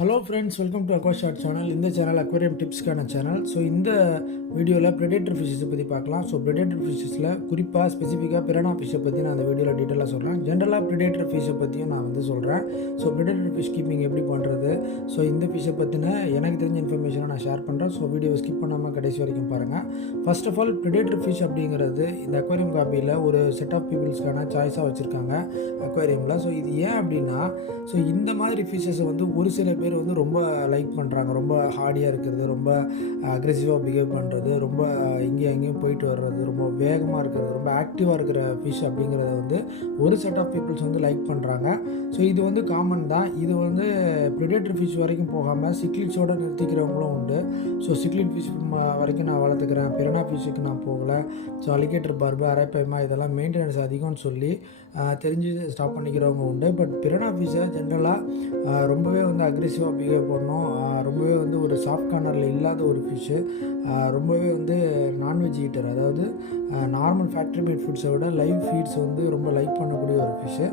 Hello friends welcome to aqua short channel இந்த channel aquarium டிப்ஸ்க்கான channel so இந்த வீடியோவில் ப்ரெடேட்டர் ஃபிஷஸை பற்றி பார்க்கலாம். ஸோ ப்ரெடேட்டர் ஃபிஷஸில் குறிப்பாக ஸ்பெசிஃபிக்காக பிரானா ஃபிஷ்ஷை பற்றி நான் அந்த வீடியோவில் டீட்டெயிலாக சொல்கிறேன் ஜென்ரலாக ப்ரெடேட்டர் ஃபிஷ்ஷை பற்றியும் நான் வந்து சொல்கிறேன் ஸோ ப்ரெடேட்டர் ஃபிஷ் கீப்பிங் எப்படி பண்ணுறது ஸோ இந்த ஃபிஷ்ஷை பற்றின எனக்கு தெரிஞ்ச இன்ஃபர்மேஷனை நான் ஷேர் பண்ணுறேன் ஸோ வீடியோவை ஸ்கிப் பண்ணாமல் கடைசி வரைக்கும் பாருங்கள் first of all predator fish அப்படிங்கிறது இந்த அக்வேரியம் காப்பியில் ஒரு செட் ஆஃப் பீப்புள்ஸ்க்கான சாய்ஸாக வச்சுருக்காங்க அக்வேரியமில் ஸோ இது ஏன் அப்படின்னா ஸோ இந்த மாதிரி ஃபிஷஸை வந்து ஒரு சில பேர் வந்து ரொம்ப லைக் பண்ணுறாங்க ரொம்ப ஹார்டியாக இருக்கிறது ரொம்ப அக்ரெசிவாக பிஹேவ் பண்ணுறது ரொம்ப இங்கேயும் அங்கேயும் போயிட்டு வர்றது ரொம்ப வேகமாக இருக்கிறது ரொம்ப ஆக்டிவாக இருக்கிற ஃபிஷ் அப்படிங்கிறத வந்து ஒரு செட் ஆஃப் பீப்புள்ஸ் வந்து லைக் பண்ணுறாங்க ஸோ இது வந்து காமன் தான். இது வந்து ப்ரிடேட்டர் ஃபிஷ் வரைக்கும் போகாமல் சிக்லிட்ஸோடு நிறுத்திக்கிறவங்களும் உண்டு. ஸோ சிக்லிட் ஃபிஷ் வரைக்கும் நான் வளர்த்துக்கிறேன். பிரணா ஃபிஷ்ஷுக்கு நான் போகலை. ஸோ அலிகேட்டர் பார்பு அரைப்பயமா இதெல்லாம் மெயின்டெனன்ஸ் அதிகம்னு சொல்லி தெரிஞ்சு ஸ்டாப் பண்ணிக்கிறவங்க உண்டு. பட் பிரணா ஃபிஷ்ஷை ஜென்ரலாக ரொம்பவே வந்து அக்ரெசிவாக பிஹேவ் பண்ணும் ரொம்பவே வந்து ஒரு சாஃப்ட் கார்னரில் இல்லாத ஒரு ஃபிஷ்ஷு ரொம்பவே வந்து நான்வெஜ் ஈட்டர் அதாவது நார்மல் ஃபேக்ட்ரி மேட் ஃபுட்ஸை விட லைவ் ஃபீட்ஸ் வந்து ரொம்ப லைக் பண்ணக்கூடிய ஒரு ஃபிஷ்ஷு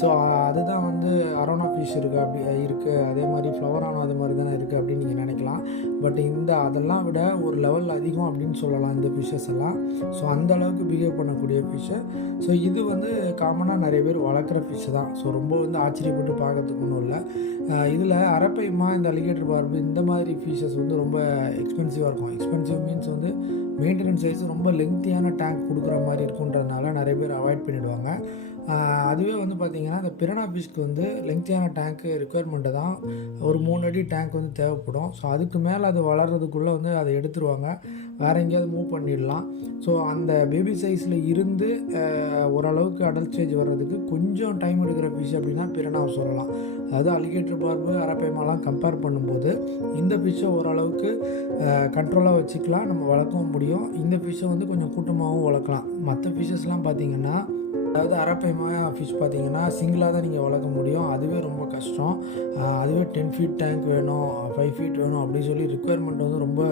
ஸோ அதுதான் வந்து அரோனா ஃபிஷ் இருக்குது அப்படி இருக்குது அதே மாதிரி ஃப்ளவரானோ அது மாதிரி தானே இருக்குது அப்படின்னு நீங்கள் நினைக்கலாம். பட் இந்த அதெல்லாம் விட ஒரு லெவல் அதிகம் அப்படின்னு சொல்லலாம் இந்த ஃபிஷ்ஷஸ் எல்லாம். ஸோ அந்த அளவுக்கு பிஹேவ் பண்ணக்கூடிய ஃபிஷ்ஷு ஸோ இது வந்து காமனாக நிறைய பேர் வளர்க்குற ஃபிஷ் தான். ஸோ ரொம்ப வந்து ஆச்சரியப்பட்டு பார்க்கறதுக்கு ஒன்றும் இல்லை. இதில் அரப்பைமா இந்த அலிகேட்டர் பார்பு இந்த மாதிரி ஃபிஷஸ் வந்து ரொம்ப எக்ஸ்பென்சிவாக இருக்கும். எக்ஸ்பென்சிவ் மீன்ஸ் வந்து மெயின்டெனன்ஸ் சைஸ் ரொம்ப லெங்க்த்தியான டேங்க் கொடுக்குற மாதிரி இருக்குன்றதுனால நிறைய பேர் அவாய்ட் பண்ணிவிடுவாங்க அதுவே வந்து பார்த்திங்கன்னா இந்த பிரணா ஃபிஷ்க்கு வந்து லெங்க்த்தியான டேங்க்கு ரெக்குயர்மெண்ட்டு தான். ஒரு மூணு அடி டேங்க் வந்து தேவைப்படும். ஸோ அதுக்கு மேலே அது வளர்கிறதுக்குள்ளே வந்து அதை எடுத்துருவாங்க. வேறு எங்கேயாவது மூவ் பண்ணிடலாம். ஸோ அந்த பேபி சைஸில் இருந்து ஓரளவுக்கு அடல்ட் ஸ்டேஜ் வர்றதுக்கு கொஞ்சம் டைம் எடுக்கிற ஃபிஷ் அப்படின்னா பிரணாவை சொல்லலாம். அதாவது அலிகேட்டர் பார்பு அரப்பேமாலாம் கம்பேர் பண்ணும்போது இந்த ஃபிஷ்ஷை ஓரளவுக்கு கண்ட்ரோலாக வச்சுக்கலாம். நம்ம வளர்க்கவும் முடியும். இந்த ஃபிஷ்ஷை வந்து கொஞ்சம் கூட்டமாகவும் வளர்க்கலாம். மற்ற ஃபிஷ்ஷஸ்லாம் பார்த்திங்கன்னா அதாவது அரப்பைமா ஃபிஷ் பார்த்தீங்கன்னா சிங்கிளாக தான் நீங்கள் வளர்க்க முடியும். அதுவே ரொம்ப கஷ்டம். அதுவே டென் ஃபீட் டேங்க் வேணும் ஃபைவ் ஃபீட் வேணும் அப்படின்னு சொல்லி ரிக்குயர்மெண்ட் வந்து ரொம்ப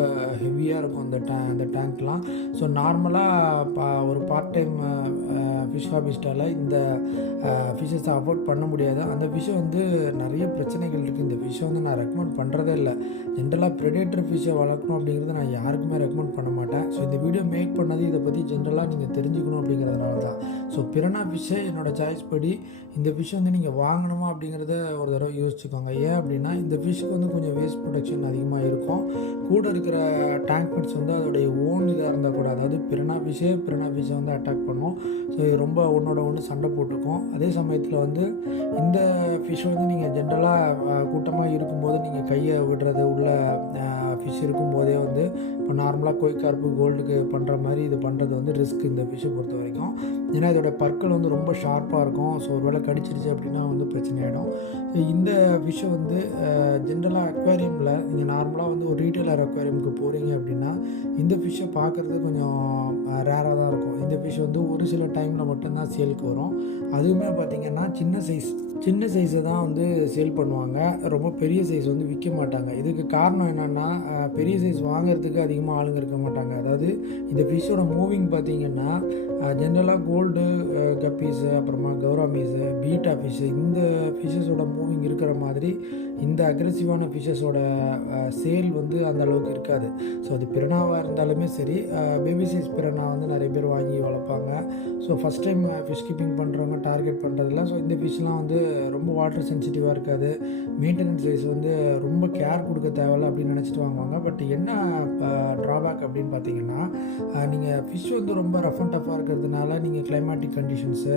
ஹெவியாக இருக்கும் அந்த டே அந்த டேங்க்லாம் ஸோ நார்மலாக பா ஒரு பார்ட் டைம் ஃபிஷ் ஹாபிஸ்டால் இந்த ஃபிஷ்ஷஸை அஃபோர்ட் பண்ண முடியாது. அந்த ஃபிஷ்ஷை வந்து நிறைய பிரச்சனைகள் இருக்குது இந்த ஃபிஷ்ஷை வந்து நான் ரெக்கமெண்ட் பண்ணுறதே இல்லை. ஜென்ரலாக ப்ரெடேட்டர் ஃபிஷ்ஷை வளர்க்கணும் அப்படிங்கிறத நான் யாருக்குமே ரெக்கமெண்ட் பண்ண மாட்டேன். ஸோ இந்த வீடியோ மேக் பண்ணது இதை பற்றி ஜென்ரலாக நீங்கள் தெரிஞ்சுக்கணும் அப்படிங்கிறதுனால தான் ஸோ என்ன ஃபிஷ்ஷை என்னோட சாய்ஸ் படி இந்த ஃபிஷ் வந்து நீங்கள் வாங்கணுமா அப்படிங்கிறத ஒரு தடவை யோசிச்சுக்கோங்க. ஏன் அப்படின்னா இந்த ஃபிஷ்ஷுக்கு வந்து கொஞ்சம் வேஸ்ட் ப்ரொடக்ஷன் அதிகமாக இருக்கும். கூட இருக்கிற டேங்க் பிட்ஸ் வந்து அதோடைய ஓன் இதாக இருந்தால் கூட அதாவது பிறனா ஃபிஷ்ஷே பிறனா ஃபிஷ்ஷை வந்து அட்டாக் பண்ணும். ஸோ இது ரொம்ப ஒன்றோட ஒன்று சண்டை போட்டுக்கும். அதே சமயத்தில் வந்து இந்த ஃபிஷ் வந்து நீங்கள் ஜென்ரலாக கூட்டமாக இருக்கும்போது நீங்கள் கையை விடுறது உள்ள ஃபிஷ் இருக்கும்போதே வந்து இப்போ நார்மலாக கோய்கார்ப்பு கோல்டுக்கு பண்ணுற மாதிரி இது பண்ணுறது வந்து ரிஸ்க் இந்த ஃபிஷ்ஷை பொறுத்த வரைக்கும். ஏன்னா இதோட பற்கள் வந்து ரொம்ப ஷார்ப்பாக இருக்கும். ஸோ ஒரு வேளை கடிச்சிருச்சு அப்படின்னா வந்து பிரச்சனை ஆகிடும் ஸோ இந்த ஃபிஷ்ஷை வந்து ஜென்ரலாக அக்வாரியமில் நீங்கள் நார்மலாக வந்து ஒரு ரீட்டைலர் அக்வாரியமுக்கு போகிறீங்க அப்படின்னா இந்த ஃபிஷ்ஷை பார்க்குறது கொஞ்சம் ரேராக தான் இருக்கும். இந்த ஃபிஷ் வந்து ஒரு சில டைமில் மட்டும்தான் சேலுக்கு வரும். அதுவுமே பார்த்திங்கன்னா சின்ன சைஸ் சின்ன சைஸை தான் வந்து சேல் பண்ணுவாங்க. ரொம்ப பெரிய சைஸ் வந்து விற்க மாட்டாங்க. இதுக்கு காரணம் என்னென்னா பெரிய சைஸ் வாங்குறதுக்கு அதிகமாக ஆளுங்க இருக்க மாட்டாங்க. அதாவது இந்த ஃபிஷ்ஷோட மூவிங் பார்த்திங்கன்னா ஜென்ரலாக கோல்டு கப்பீஸு அப்புறமா கௌரா மீஸு பீட்டா ஃபிஷ்ஷு இந்த ஃபிஷ்ஷஸோட மூவிங் இருக்கிற மாதிரி இந்த அக்ரெசிவான ஃபிஷ்ஷஸோட சேல் வந்து அந்த அளவுக்கு இருக்காது. ஸோ அது பிறனாவாக இருந்தாலுமே சரி பேபி சைஸ் பிறனா வந்து நிறைய பேர் வாங்கி வளர்ப்பாங்க. So first time fish keeping பண்ணுறவங்க டார்கெட் பண்ணுறதில்ல ஸோ இந்த ஃபிஷ்லாம் வந்து ரொம்ப வாட்டர் சென்சிட்டிவாக இருக்காது. மெயின்டெனன்ஸ் வைஸ் வந்து ரொம்ப கேர் கொடுக்க தேவையில்ல அப்படின்னு நினச்சிட்டு வாங்குவாங்க. பட் என்ன ட்ராபேக் அப்படின்னு பார்த்தீங்கன்னா நீங்கள் ஃபிஷ் வந்து ரொம்ப ரஃப் அண்ட் டஃப்பாக இருக்கிறதுனால நீங்கள் கிளைமேட்டிக் கண்டிஷன்ஸு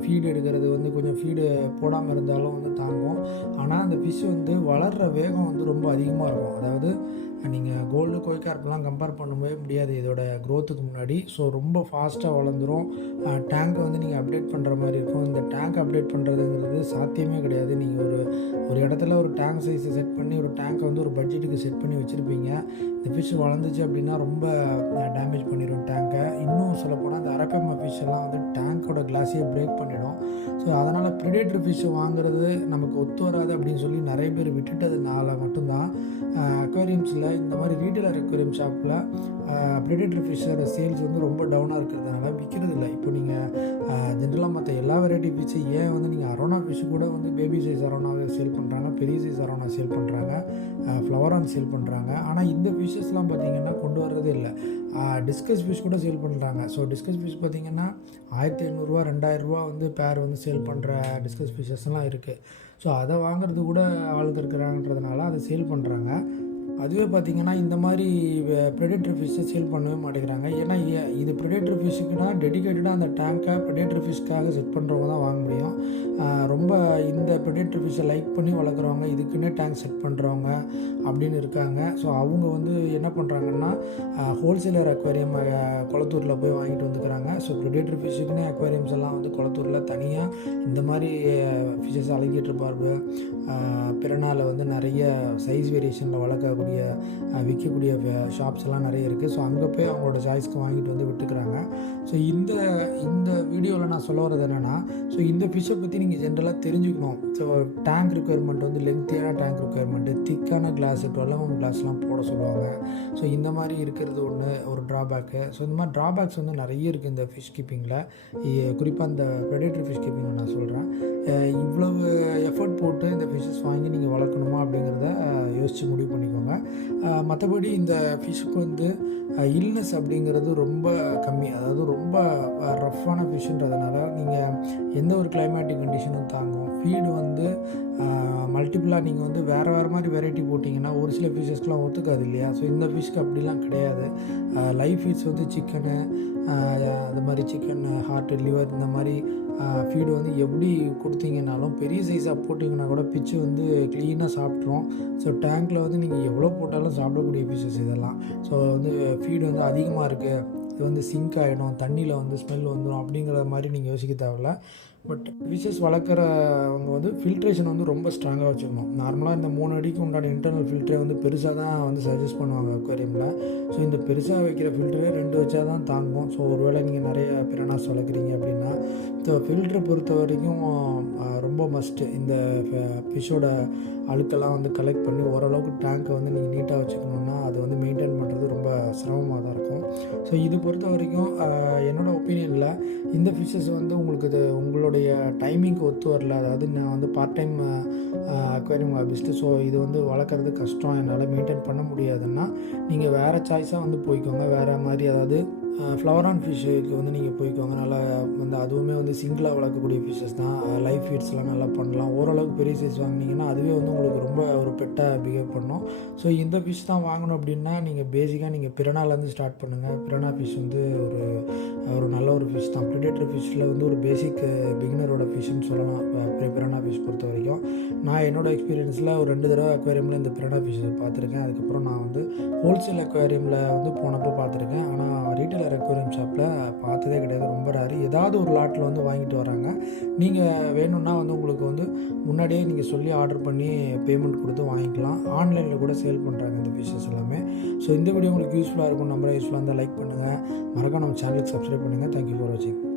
ஃபீடு எடுக்கிறது வந்து கொஞ்சம் ஃபீடு போடாமல் இருந்தாலும் வந்து தாங்கும். ஆனால் அந்த ஃபிஷ் வந்து வளர்கிற வேகம் வந்து ரொம்ப அதிகமாக இருக்கும். அதாவது நீங்கள் கோல்டு கோய்கார்ப்லாம் கம்பேர் பண்ணவே முடியாது. இதோட க்ரோத்துக்கு முன்னாடி. ஸோ ரொம்ப ஃபாஸ்ட்டாக வளர்ந்துரும். டேங்க்கை வந்து நீங்கள் அப்டேட் பண்ணுற மாதிரி இருக்கும். இந்த டேங்க் அப்டேட் பண்ணுறதுங்கிறது சாத்தியமே கிடையாது. நீங்கள் ஒரு ஒரு இடத்துல ஒரு டேங்க் சைஸை செட் பண்ணி ஒரு டேங்க்கை வந்து ஒரு பட்ஜெட்டுக்கு செட் பண்ணி வச்சுருப்பீங்க. இந்த ஃபிஷ் வளர்ந்துச்சு அப்படின்னா ரொம்ப டேமேஜ் பண்ணிடும் டேங்கை இன்னும் சொல்லப்போனால் இந்த அரக்கம்ம ஃபிஷ்ஷெல்லாம் வந்து டேங்க்கோட கிளாஸையே பிரேக் பண்ணிடும். ஸோ அதனால் ப்ரிடேட்டர் ஃபிஷ்ஷை வாங்குறது நமக்கு ஒத்து வராது அப்படின்னு சொல்லி நிறைய பேர் விட்டுட்டதுனால மட்டும்தான் அக்வேரியம்ஸில் இந்த மாதிரி ரீட்டைலர் அக்வாரியம் ஷாப்பில் ப்ரிடேட்டர் ஃபிஷ்ஷோட சேல்ஸ் வந்து ரொம்ப டவுனாக இருக்கிறதுனால விற்கிறது இல்லை. இப்போ நீங்கள் ஜென்ரலாக மற்ற எல்லா வெரைட்டி ஃபிஷ்ஷு ஏன் வந்து நீங்கள் அரோனா ஃபிஷ் கூட வந்து பேபி சைஸ் அரோனாவை சேல் பண்ணுறாங்க பெரிய சைஸ் அரோனா சேல் பண்ணுறாங்க ஃப்ளவரான் சேல் பண்ணுறாங்க ஆனால் இந்த ஃபிஷ்ஷஸ்லாம் பார்த்தீங்கன்னா கொண்டு வர்றதே இல்லை. டிஸ்கஸ் பீஸ் கூட சேல் பண்ணுறாங்க ஸோ டிஸ்கஸ் பீஸ் பார்த்தீங்கன்னா ஆயிரத்தி ஐநூறுரூவா ரெண்டாயிரரூவா வந்து பேர் வந்து சேல் பண்ணுற டிஸ்கஸ் பீசஸ்லாம் இருக்குது ஸோ அதை வாங்குறது கூட ஆளுங்க இருக்கிறாங்கன்றதுனால அதை சேல் பண்ணுறாங்க அதுவே பார்த்தீங்கன்னா இந்த மாதிரி ப்ரெடேட்டர் ஃபிஷ்ஷை சேல் பண்ணவே மாட்டேங்கிறாங்க. ஏன்னா ஏ- இது ப்ரெடேட்டர் ஃபிஷ்ஷுக்குனா டெடிகேட்டடாக அந்த டேங்க்கை ப்ரெடேட்டர் ஃபிஷ்க்காக செட் பண்ணுறவங்க தான் வாங்க முடியும். ரொம்ப இந்த ப்ரெடேட்டர் ஃபிஷ்ஷை லைக் பண்ணி வளர்க்குறவங்க இதுக்குன்னே டேங்க் செட் பண்ணுறவங்க அப்படின்னு இருக்காங்க. ஸோ அவங்க வந்து என்ன பண்ணுறாங்கன்னா ஹோல்சேலர் அக்வேரியம் குளத்தூரில் போய் வாங்கிட்டு வந்துக்கிறாங்க. ஸோ ப்ரெடேட்டர் ஃபிஷ்ஷுக்குன்னே அக்வாரியம்ஸ் எல்லாம் வந்து குளத்தூரில் தனியாக இந்த மாதிரி ஃபிஷ்ஷஸ் அழகிட்டு இருப்பார் பிறநாளில் வந்து நிறைய சைஸ் வேரியேஷனில் வளர்க்கக்கூடிய அஹ், விற்கக்கூடிய ஷாப்ஸ் எல்லாம் நிறைய இருக்குது ஸோ அங்கே போய் அவங்களோட சாய்ஸ்க்கு வாங்கிட்டு வந்து விட்டுக்கிறாங்க ஸோ இந்த இந்த வீடியோவில் நான் சொல்ல வரது என்னென்னா ஸோ இந்த ஃபிஷ்ஷை பற்றி நீங்கள் ஜென்ரலாக தெரிஞ்சுக்கணும். ஸோ டேங்க் ரிக்குயர்மெண்ட் வந்து லென்த்தியான டேங்க் ரிக்குயர்மெண்ட்டு திக்கான கிளாஸ் டுவெல் எம்எம் கிளாஸ்லாம் போட சொல்லுவாங்க. ஸோ இந்த மாதிரி இருக்கிறது ஒன்று ஒரு ட்ராபேக்கு ஸோ இந்த மாதிரி ட்ராபேக்ஸ் வந்து நிறைய இருக்குது இந்த ஃபிஷ் கீப்பிங்கில் குறிப்பாக இந்த ப்ரெடேட்ரி ஃபிஷ் கீப்பிங்கில் நான் சொல்கிறேன் இவ்வளவு எஃபர்ட் போட்டு இந்த ஃபிஷ்ஷஸ் வாங்கி நீங்கள் வளர்க்கணுமா அப்படிங்கிறத யோசித்து முடிவு பண்ணிக்கணும் அஹ், மற்றபடி இந்த ஃபிஷ்ஷுக்கு வந்து இல்னஸ் அப்படிங்கிறது ரொம்ப கம்மி. அதாவது ரொம்ப ரஃப்பான ஃபிஷ்ன்றதுனால நீங்கள் எந்த ஒரு கிளைமேட்டிக் கண்டிஷனும் தாங்கும். ஃபீடு வந்து மல்டிப்புளாக நீங்கள் வந்து வேறு வேறு மாதிரி வெரைட்டி போட்டிங்கன்னா ஒரு சில ஃபிஷ்ஷஸ்க்கெலாம் ஒத்துக்காது இல்லையா? ஸோ இந்த ஃபிஷ்க்கு அப்படிலாம் கிடையாது. லைஃப் ஃபீட்ஸ் வந்து சிக்கனு அது மாதிரி சிக்கன் ஹார்ட் லிவர் இந்த மாதிரி ஃபீடு வந்து எப்படி கொடுத்தீங்கனாலும் பெரிய சைஸாக போட்டிங்கன்னா கூட பிச்சு வந்து க்ளீனாக சாப்பிட்ரும் ஸோ டேங்க்கில் வந்து நீங்கள் எவ்வளோ போட்டாலும் சாப்பிடக்கூடிய பிச்சஸ் இதெல்லாம். ஸோ வந்து ஃபீடு வந்து அதிகமாக இருக்குது இது வந்து சிங்க் ஆகிடும் தண்ணியில் வந்து ஸ்மெல் வந்துடும் அப்படிங்கிற மாதிரி நீங்கள் யோசிக்க தேவையில்ல. பட் ஃபிஷஸ் வளர்க்குறவங்க வந்து ஃபில்ட்ரேஷன் வந்து ரொம்ப ஸ்ட்ராங்காக வச்சுக்கணும். நார்மலாக இந்த மூணு அடிக்கு உண்டான இன்டர்னல் ஃபில்டரை வந்து பெருசாக தான் வந்து சஜஸ்ட் பண்ணுவாங்க அக்வாரியமில் ஸோ இந்த பெருசாக வைக்கிற ஃபில்டரே ரெண்டு வச்சா தான் தாங்கும். ஸோ ஒருவேளை நீங்கள் நிறைய பிரானாஸ் வளர்க்குறீங்க அப்படின்னா ஸோ ஃபில்டரை பொறுத்த வரைக்கும் ரொம்ப மஸ்ட்டு இந்த ஃபிஷ்ஷோட அழுக்கெல்லாம் வந்து கலெக்ட் பண்ணி ஓரளவுக்கு டேங்க்கை வந்து நீங்கள் நீட்டாக வச்சுக்கணுன்னா அது வந்து மெயின்டைன் பண்ணுறது ரொம்ப சிரமமாக தான் இருக்கும். ஸோ இது பொறுத்த வரைக்கும் என்னோடய என்னோட ஒப்பீனியனில் இந்த ஃபிஷஸ் வந்து உங்களுக்கு இது உங்களுடைய டைமிங்க்கு ஒத்து வரல. அதாவது நான் வந்து part time aquarium hobbyist so இது வந்து வளர்க்குறது கஷ்டம். என்னால் மெயின்டைன் பண்ண முடியாதுன்னா நீங்கள் வேறு சாய்ஸாக வந்து போய்க்கோங்க. வேறு மாதிரி அதாவது ஃப்ளவர் ஆன் ஃபிஷ்ஷுக்கு வந்து நீங்கள் போய்க்கோங்க. நல்லா வந்து அதுவுமே வந்து சிங்கிளாக வளர்க்கக்கூடிய ஃபிஷ்ஷஸ் தான். லைஃப் ஃபீட்ஸ்லாம் நல்லா பண்ணலாம். ஓரளவுக்கு பெரிய சைஸ் வாங்கினீங்கன்னா அதுவே வந்து உங்களுக்கு ரொம்ப ஒரு பெட்டாக பிஹேவ் பண்ணும். ஸோ இந்த ஃபிஷ் தான் வாங்கணும் அப்படின்னா நீங்கள் பேசிக்காக நீங்கள் பிறனாலேருந்து ஸ்டார்ட் பண்ணுங்கள் பிறனா ஃபிஷ் வந்து ஒரு ஒரு நல்ல ஒரு ஃபிஷ் தான் ப்ரிடேட்டர் ஃபிஷ்ஷில் வந்து ஒரு பேசிக் பிகினரோட ஃபிஷ்ஷுன்னு சொல்லலாம் பிரானா ஃபிஷ் பொறுத்த வரைக்கும். நான் என்னோடய எக்ஸ்பீரியன்ஸில் ஒரு ரெண்டு தடவை அக்வேரியமில் இந்த பிரானா ஃபிஷ் பார்த்துருக்கேன். அதுக்கப்புறம் நான் வந்து ஹோல்சேல் அக்வேரியமில் வந்து போனப்போ பார்த்துருக்கேன். ஆனால் ரீட்டைலர் அக்வேரியம் ஷாப்பில் பார்த்ததே கிடையாது. ரொம்ப ரேரு ஏதாவது ஒரு லாட்டில் வந்து வாங்கிட்டு வராங்க. நீங்கள் வேணும்னா வந்து உங்களுக்கு வந்து முன்னாடியே நீங்கள் சொல்லி ஆர்டர் பண்ணி பேமெண்ட் கொடுத்து வாங்கிக்கலாம். ஆன்லைனில் கூட சேல் பண்ணுறாங்க இந்த ஃபிஷஸ் எல்லாமே. ஸோ இந்த வீடியோ உங்களுக்கு யூஸ்ஃபுல்லாக இருக்கும் நம்பரை யூஸ்ஃபுல்லாக இருந்தால் லைக் பண்ணுங்கள் மறக்காம நம்ம சேனலுக்கு சப்ஸ்கிரைப் பண்ணுங்கள் নাকি বড় জিত